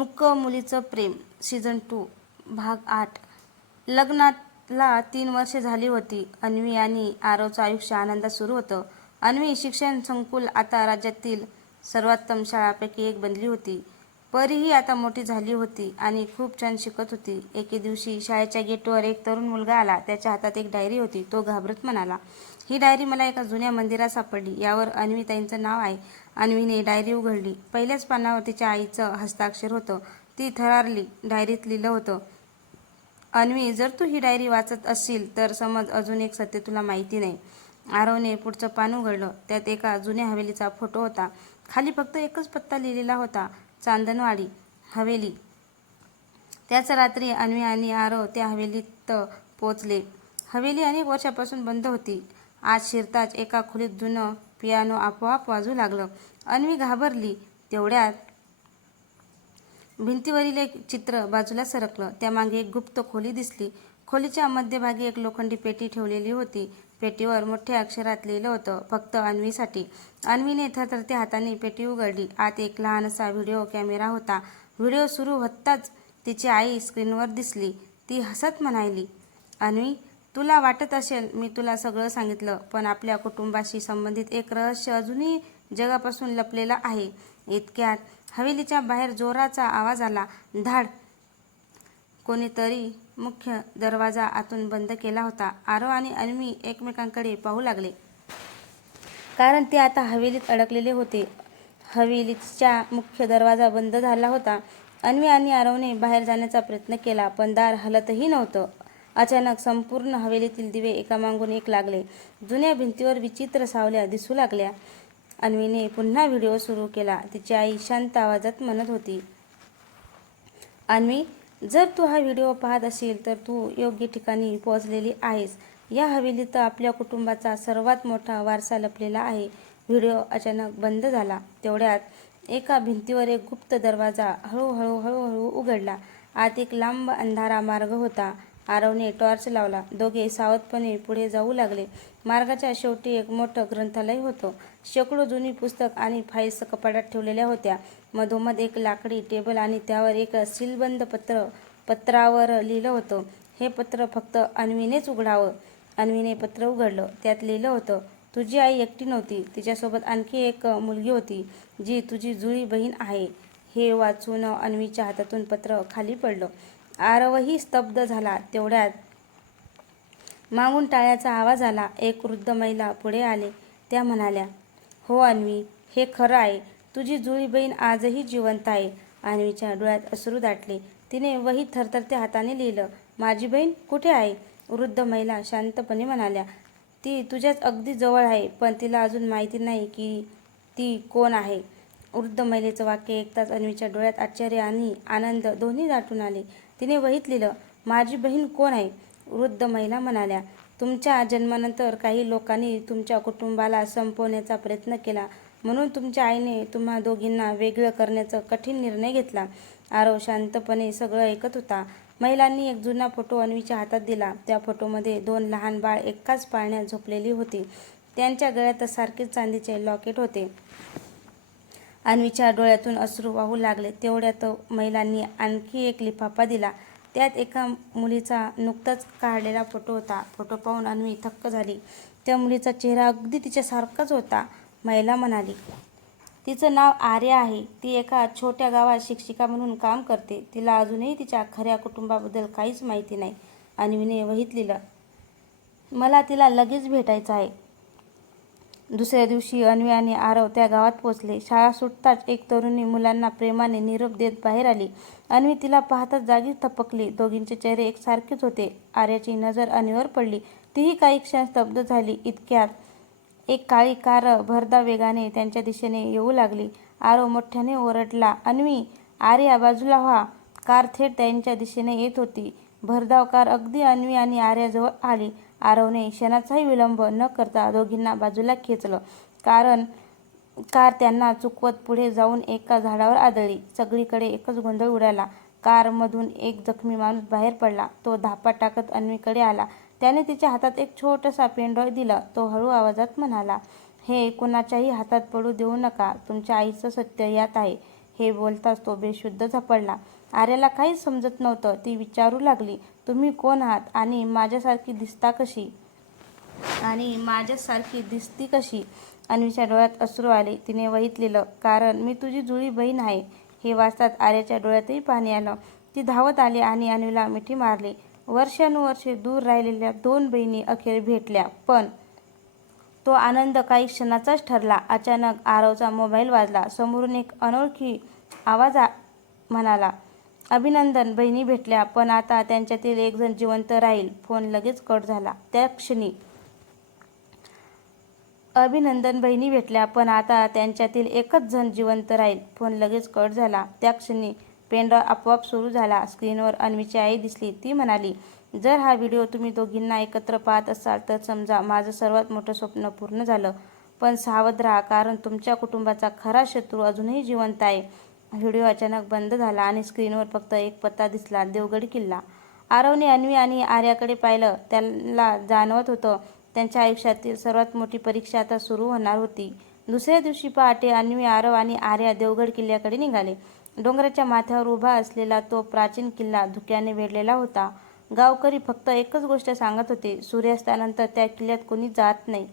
मुक्क मुलीचं प्रेम सीझन 2 भाग 8. लग्नाला 3 वर्षे झाली होती. अन्वी आणि आरवचं आयुष्य आनंदात सुरू होतं. अन्वी शिक्षण संकुल आता राज्यातील सर्वोत्तम शाळांपैकी एक बनली होती. परीही आता मोठी झाली होती आणि खूप छान शिकत होती. एके दिवशी शाळेच्या गेटवर एक तरुण मुलगा आला. त्याच्या हातात एक डायरी होती. तो घाबरत म्हणाला, "ही डायरी मला एका जुन्या मंदिरात सापडली. यावर अन्वीताईंचं नाव आहे." अन्वीने डायरी उघडली. पहिल्याच पानावर तिच्या आईचं हस्ताक्षर होतं. ती थरारली. डायरीत लिहिलं होतं, "अन्वी, जर तू ही डायरी वाचत असशील तर समज अजून एक सत्य तुला माहिती नाही." आरवने पुढचं पान उघडलं. त्यात एका जुन्या हवेलीचा फोटो होता. खाली फक्त एकच पत्ता लिहिलेला होता, चांदणवाडी हवेली. त्याच रात्री अन्वी आणि आरव त्या हवेलीत पोचले. हवेली अनेक वर्षांपासून बंद होती. आज शिरताच एका खोलीत जुनं पियानो आपोआप वाजू लागलं. अन्वी घाबरली. तेवढ्यात भिंतीवरील एक चित्र बाजूला सरकलं. त्यामागे एक गुप्त खोली दिसली. खोलीच्या मध्यभागी एक लोखंडी पेटी ठेवलेली होती. पेटीवर मोठ्या अक्षरात लिहिलं होतं, "फक्त अन्वीसाठी." अन्वीने थरथरत्या हाताने पेटी उघडली. आत एक लहानसा व्हिडिओ कॅमेरा होता. व्हिडिओ सुरू होताच तिची आई स्क्रीनवर दिसली. ती हसत म्हणाली, "अन्वी, तुला वाटत असेल मी तुला सगळं सांगितलं, पण आपल्या कुटुंबाशी संबंधित एक रहस्य अजूनही जगापासून लपलेलं आहे." इतक्यात हवेलीच्या बाहेर जोराचा आवाज आला, "धाड!" कोणीतरी मुख्य दरवाजा आतून बंद केला होता. आरव आणि अन्वी एकमेकांकडे पाहू लागले, कारण ते आता हवेलीत अडकलेले होते. हवेलीचा मुख्य दरवाजा बंद झाला होता. अन्वी आणि आरवने बाहेर जाण्याचा प्रयत्न केला, पण दार हलतही नव्हतं. अचानक संपूर्ण हवेलीतील दिवे एकामागून एक लागले. जुन्या भिंतीवर विचित्र सावल्या दिसू लागल्या. अन्वीने पुन्हा व्हिडिओ सुरू केला. तिची आई शांत आवाजात म्हणत होती, "अन्वी, जर तू हा व्हिडिओ पाहत असशील तर तू योग्य ठिकाणी पोहोचलेली आहेस. या हवेलीत आपल्या कुटुंबाचा सर्वात मोठा वारसा लपलेला आहे." व्हिडिओ अचानक बंद झाला. तेवढ्यात एका भिंतीवर एक गुप्त दरवाजा हळूहळू उघडला. आत एक लांब अंधारा मार्ग होता. आरवने टॉर्च लावला. दोघे सावधपणे पुढे जाऊ लागले. मार्गाच्या शेवटी एक मोठं ग्रंथालय होतं. शेकडो जुनी पुस्तक आणि फाईल्स कपाटात ठेवलेल्या होत्या. मधोमध एक लाकडी टेबल आणि त्यावर एक सीलबंद पत्र. पत्रावर लिहिलं होतं, "हे पत्र फक्त अन्वीनेच उघडावं." अन्वीने पत्र उघडलं. त्यात लिहिलं होतं, "तुझी आई एकटी नव्हती. तिच्यासोबत आणखी एक मुलगी होती, जी तुझी जुळी बहीण आहे." हे वाचून अन्वीच्या हातातून पत्र खाली पडलं. आरवही स्तब्ध झाला. तेवढ्यात मागून टाळ्याचा आवाज आला. एक वृद्ध महिला पुढे आले. त्या म्हणाल्या, "हो अन्वी, हे खरं आहे. तुझी जुळी बहीण आजही जिवंत आहे." अन्वीच्या डोळ्यात अश्रू दाटले. तिने वहीत थरथरत्या हाताने लिहिलं, "माझी बहीण कुठे आहे?" वृद्ध महिला शांतपणे म्हणाल्या, "ती तुझ्याच अगदी जवळ आहे, पण तिला अजून माहिती नाही की ती कोण आहे." वृद्ध महिलेचं वाक्य ऐकताच अन्वीच्या डोळ्यात आश्चर्य आणि आनंद दोन्ही दाटून आले. तिने वहीत लिहिलं, "माझी बहीण कोण आहे?" वृद्ध महिला म्हणाल्या, "तुमच्या जन्मानंतर काही लोकांनी तुमच्या कुटुंबाला संपवण्याचा प्रयत्न केला. म्हणून तुमच्या आईने तुम्हा दोघींना वेगळं करण्याचा कठीण निर्णय घेतला." आरव शांतपणे सगळं ऐकत होता. महिलांनी एक जुना फोटो अन्वीच्या हातात दिला. त्या फोटोमध्ये 2 लहान बाळ एकाच पाळण्यात झोपलेली होती. त्यांच्या गळ्यात सारखेच चांदीचे लॉकेट होते. अन्वीच्या डोळ्यातून अश्रू वाहू लागले. तेवढ्यात महिलांनी आणखी एक लिफाफा दिला. त्यात एका मुलीचा नुकताच काढलेला फोटो होता. फोटो पाहून अन्वी थक्क झाली. त्या मुलीचा चेहरा अगदी तिच्यासारखाच होता. महिला म्हणाली, "तिचं नाव आर्या आहे. ती एका छोट्या गावात शिक्षिका म्हणून काम करते. तिला अजूनही तिच्या खऱ्या कुटुंबाबद्दल काहीच माहिती नाही." अन्वीने वहीत लिहिलं, "मला तिला लगेच भेटायचं आहे." दुसऱ्या दिवशी अन्वी आणि आरव त्या गावात पोचले. शाळा सुटताच एक तरुणी मुलांना प्रेमाने निरोप देत बाहेर आली. अन्वी तिला पाहताच जागीच थबकली. दोघींचे चेहरे एकसारखेच होते. आर्याची नजर अन्वीवर पडली. तीही काही क्षण स्तब्ध झाली. इतक्यात एक काळी कार भरधाव वेगाने त्यांच्या दिशेने येऊ लागली. आरव मोठ्याने ओरडला, "अन्वी, आर्या, बाजूला व्हा." कार थेट त्यांच्या दिशेने येत होती. भरधाव कार अगदी अन्वी आणि आर्याजवळ आली. आरवने क्षणाचाही विलंब न करता दोघींना बाजूला खेचलं, कारण कार त्यांना चुकवत पुढे जाऊन एका झाडावर आदळली. सगळीकडे एकच गोंधळ उडाला. कारमधून एक जखमी माणूस बाहेर पडला. तो धापा टाकत अन्वीकडे आला. त्याने तिच्या हातात एक छोटासा पेनड्रॉइव दिला. तो हळू आवाजात म्हणाला, "हे कुणाच्याही हातात पडू देऊ नका. तुमच्या आईचं सत्य यात आहे." हे बोलताच तो बेशुद्ध झपडला. आर्याला काहीच समजत नव्हतं. ती विचारू लागली, तुम्ही कोण आहात आणि माझ्यासारखी दिसती कशी? अन्वीच्या डोळ्यात अश्रू आले. तिने वहीत लिहिलं, कारण मी तुझी जुळी बहीण आहे. हे वाचताच आर्याच्या डोळ्यातही पाणी आलं. ती धावत आली आणि अन्वीला मिठी मारली. वर्षानुवर्षे दूर राहिलेल्या दोन बहिणी अखेर भेटल्या. पण तो आनंद काही क्षणाचाच ठरला. अचानक आरवचा मोबाईल वाजला. समोरून एक अनोळखी आवाज म्हणाला, अभिनंदन, बहिणी भेटल्या, पण आता त्यांच्यातील एक जण जिवंत राहील. फोन लगेच कट झाला. त्या क्षणी अभिनंदन, बहिणी भेटल्या, पण आता त्यांच्यातील एकच जण जिवंत राहील. फोन लगेच कट झाला. त्या क्षणी पेनड्राईव्ह आपोआप सुरू झाला. स्क्रीनवर अन्वीची आई दिसली. ती म्हणाली, जर हा व्हिडिओ तुम्ही दोघींना एकत्र पाहत असाल तर समजा माझं सर्वात मोठं स्वप्न पूर्ण झालं. पण सावध राहा, कारण तुमच्या कुटुंबाचा खरा शत्रू अजूनही जिवंत आहे. व्हिडिओ अचानक बंद झाला आणि स्क्रीनवर फक्त एक पत्ता दिसला, देवगड किल्ला. आरवने अन्वी आणि आर्याकडे पाहिलं. त्याला जाणवत होतं त्यांच्या आयुष्यातील सर्वात मोठी परीक्षा आता सुरू होणार होती. दुसऱ्या दिवशी पहाटे अन्वी, आरव आणि आर्या देवगड किल्ल्याकडे निघाले. डोंगराच्या माथ्यावर उभा असलेला तो प्राचीन किल्ला धुक्याने वेढलेला होता. गावकरी फक्त एकच गोष्ट सांगत होते, सूर्यास्तानंतर त्या किल्ल्यात कोणी जात नाही.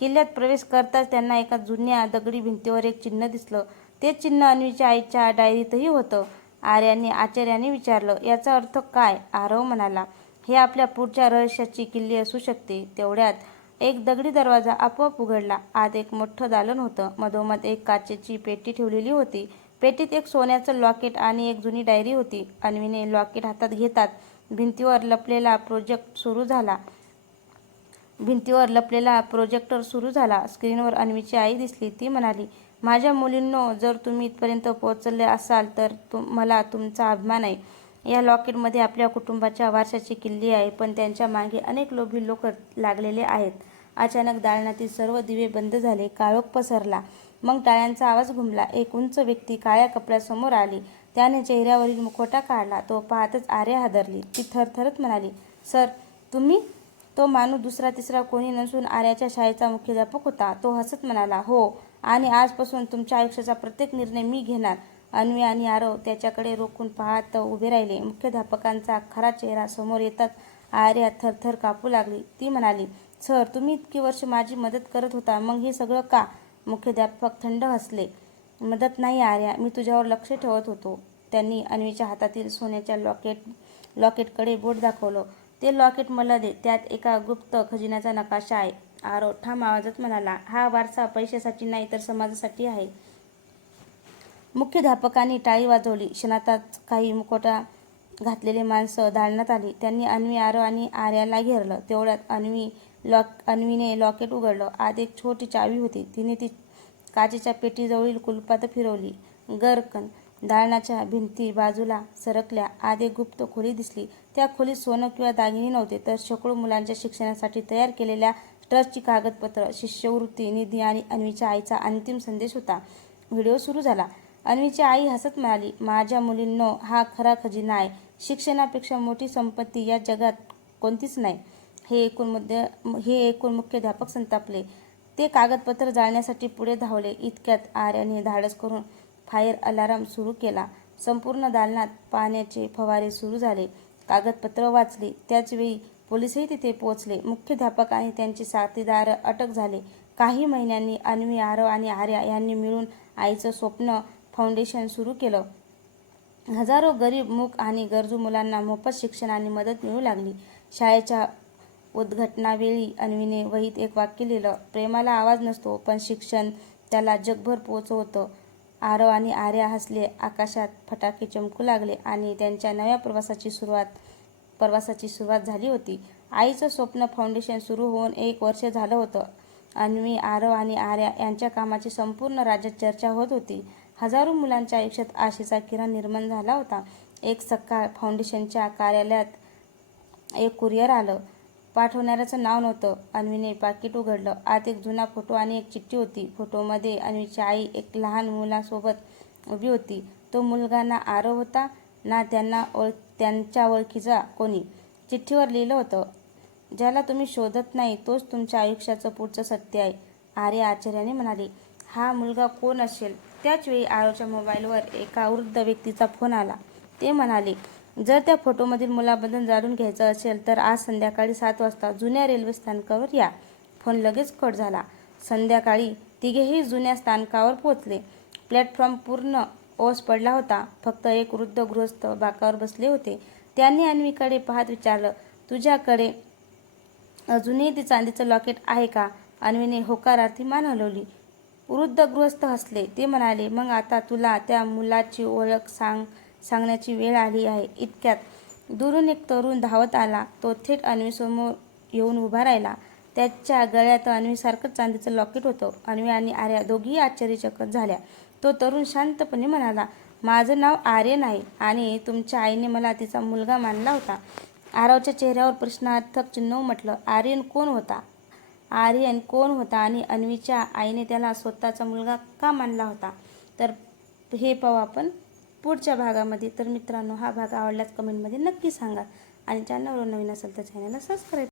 किल्ल्यात प्रवेश करताच त्यांना एका जुन्या दगडी भिंतीवर एक चिन्ह दिसलं. ते चिन्ह अन्वीच्या आईच्या डायरीतही होतं. आर्याने आश्चर्याने विचारलं, याचा अर्थ काय? आरव म्हणाला, हे आपल्या पुढच्या रहस्याची किल्ली असू शकते. तेवढ्यात एक दगडी दरवाजा आपोआप उघडला. आत एक मोठं दालन होतं. मधोमध एक काचेची पेटी ठेवलेली होती. पेटीत एक सोन्याचं लॉकेट आणि एक जुनी डायरी होती. अन्वीने लॉकेट हातात घेताच भिंतीवर लपलेला प्रोजेक्टर सुरू झाला. स्क्रीनवर अन्वीची आई दिसली. ती म्हणाली, माझ्या मुलींनो, जर तुम्ही इथपर्यंत पोहोचले असाल तर मला तुमचा अभिमान आहे. या लॉकेटमध्ये आपल्या कुटुंबाच्या वारशाची किल्ली आहे, पण त्यांच्या मागे अनेक लोभी लोक लागलेले आहेत. अचानक दालनातील सर्व दिवे बंद झाले. काळोख पसरला. मग टाळ्यांचा आवाज घुमला. एक उंच व्यक्ती काळ्या कपड्यात समोर आली. त्याने चेहऱ्यावरील मुखवटा काढला. तो पाहतच आर्या हादरली. ती थरथरत म्हणाली, सर, तुम्ही? तो माणूस दुसरा तिसरा कोणी नसून आर्याच्या शाळेचा मुख्याध्यापक होता. तो हसत म्हणाला, हो, आणि आजपासून तुमच्या आयुष्याचा प्रत्येक निर्णय मी घेणार. अन्वी आणि आरव त्याच्याकडे रोखून पाहत उभे राहिले. मुख्याध्यापकांचा खरा चेहरा समोर येताच आर्या थरथर कापू लागली. ती म्हणाली, सर, तुम्ही इतकी वर्ष माझी मदत करत होता, मग हे सगळं का? मुख्याध्यापक थंड हसले. मदत नाही आर्या, मी तुझ्यावर लक्ष ठेवत होतो. त्यांनी अन्वीच्या हातातील सोन्याच्या लॉकेटकडे बोट दाखवलं. ते लॉकेट मला दे. त्यात एका गुप्त खजिन्याचा नकाशा आहे. आरव ठाम आवाजात म्हणाला, हा वारसा पैशासाठी नाही तर समाजासाठी आहे. मुख्याध्यापकांनी टाळी वाजवली. क्षणातच काही मुखवटा घातलेली माणसं दालनात आली. त्यांनी अन्वी, आरव आणि आर्याला घेरलं. तेवढ्यात अन्वीने लॉकेट उघडलं. आत एक छोटी चावी होती. तिने ती काचेच्या पेटीजवळील कुलपात फिरवली. गर्रकन दालनाच्या भिंती बाजूला सरकल्या. आत एक गुप्त खोली दिसली. त्या खोलीत सोनं किंवा दागिने नव्हते, तर शेकडो मुलांच्या शिक्षणासाठी तयार केलेल्या ट्रस्टची कागदपत्र, शिष्यवृत्ती, निधी आणि अन्वीच्या आईचा अंतिम संदेश होता. व्हिडिओ सुरू झाला. अन्वीची आई हसत म्हणाली, माझ्या मुलींनो, हा खरा खजिना आहे. शिक्षणापेक्षा मोठी संपत्ती या जगात कोणतीच नाही. हे ऐकून मुख्याध्यापक संतापले. ते कागदपत्र जाळण्यासाठी पुढे धावले. इतक्यात आर्याने धाडस करून फायर अलार्म सुरू केला. संपूर्ण दालनात पाण्याचे फवारे सुरू झाले. कागदपत्र वाचली. त्याचवेळी पोलिसही तिथे पोहोचले. मुख्याध्यापक आणि त्यांचे साथीदार अटक झाले. काही महिन्यांनी अन्वी, आरव आणि आर्या यांनी मिळून आईचं स्वप्न फाउंडेशन सुरू केलं. हजारो गरीब, मूक आणि गरजू मुलांना मोफत शिक्षण आणि मदत मिळू लागली. शाळेच्या उद्घाटनावेळी अन्वीने वहीत एक वाक्य लिहिलं, प्रेमाला आवाज नसतो, पण शिक्षण त्याला जगभर पोहोचवतं. आरव आणि आर्या हसले. आकाशात फटाके चमकू लागले आणि त्यांच्या नव्या प्रवासाची सुरुवात झाली होती. आईचं स्वप्न फाउंडेशन सुरू होऊन 1 वर्ष झालं होतं. अन्वी, आरव आणि आर्या यांच्या कामाची संपूर्ण राज्यात चर्चा होत होती. हजारो मुलांच्या आयुष्यात आशेचा किरण निर्माण झाला होता. एक सकाळ फाउंडेशनच्या कार्यालयात एक कुरिअर आलं. पाठवणाऱ्याचं नाव नव्हतं. अन्वीने पाकिट उघडलं. आत एक जुना फोटो आणि एक चिठ्ठी होती. फोटोमध्ये अन्वीची आई एक लहान मुलासोबत उभी होती. तो मुलगा ना आरव होता, ना त्यांच्या ओळखीचा कोणी. चिठ्ठीवर लिहिलं होतं, ज्याला तुम्ही शोधत नाही तोच तुमच्या आयुष्याचं पुढचं सत्य आहे. आर्या आश्चर्याने म्हणाली, हा मुलगा कोण असेल? त्याच वेळी आरवच्या मोबाईलवर एका वृद्ध व्यक्तीचा फोन आला. ते म्हणाले, जर त्या फोटोमधील मुलाबद्दल जाणून घ्यायचं असेल तर आज संध्याकाळी 7 वाजता जुन्या रेल्वे स्थानकावर या. फोन लगेच कट झाला. संध्याकाळी तिघेही जुन्या स्थानकावर पोहोचले. प्लॅटफॉर्म पूर्ण ओस पडला होता. फक्त एक वृद्ध गृहस्थ बाकावर बसले होते. त्यांनी अन्वीकडे पाहत विचारलं, तुझ्याकडे अजूनही ते चांदीचं लॉकेट आहे का? अन्वीने होकारार्थी मान हलवली. वृद्ध गृहस्थ हसले. ते म्हणाले, मग आता तुला त्या मुलाची ओळख सांगण्याची वेळ आली आहे. इतक्यात दुरून एक तरुण धावत आला. तो थेट अन्वीसमोर येऊन उभा राहिला. त्याच्या गळ्यात अन्वीसारखंच चांदीचं लॉकेट होतं. अन्वी आणि आर्या दोघीही आश्चर्यचकित झाल्या. तो तरुण शांतपणे म्हणाला, माझं नाव आर्यन आहे आणि तुमच्या आईने मला तिचा मुलगा मानला होता. आरवच्या चेहऱ्यावर प्रश्नार्थक चिन्ह उमटलं. आर्यन कोण होता आणि अन्वीच्या आईने त्याला स्वतःचा मुलगा का मानला होता? तर हे पाहू आपण पुढच्या भागामध्ये. तर मित्रांनो, हा भाग आवडल्यास कमेंटमध्ये नक्की सांगा आणि चॅनलवर नवीन असेल तर चॅनलला सबस्क्राईब